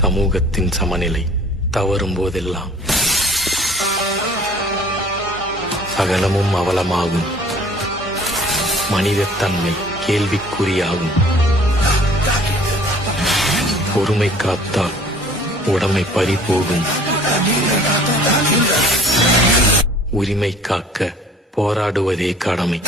சமூகத்தின் சமநிலை தவறும் போதெல்லாம் சகலமும் அவலமாகும். மனிதத்தன்மை கேள்விக்குறியாகும். பொறுமை காத்தால் உடைமை பறிபோகும். உரிமை காக்க போராடுவதே கடமை.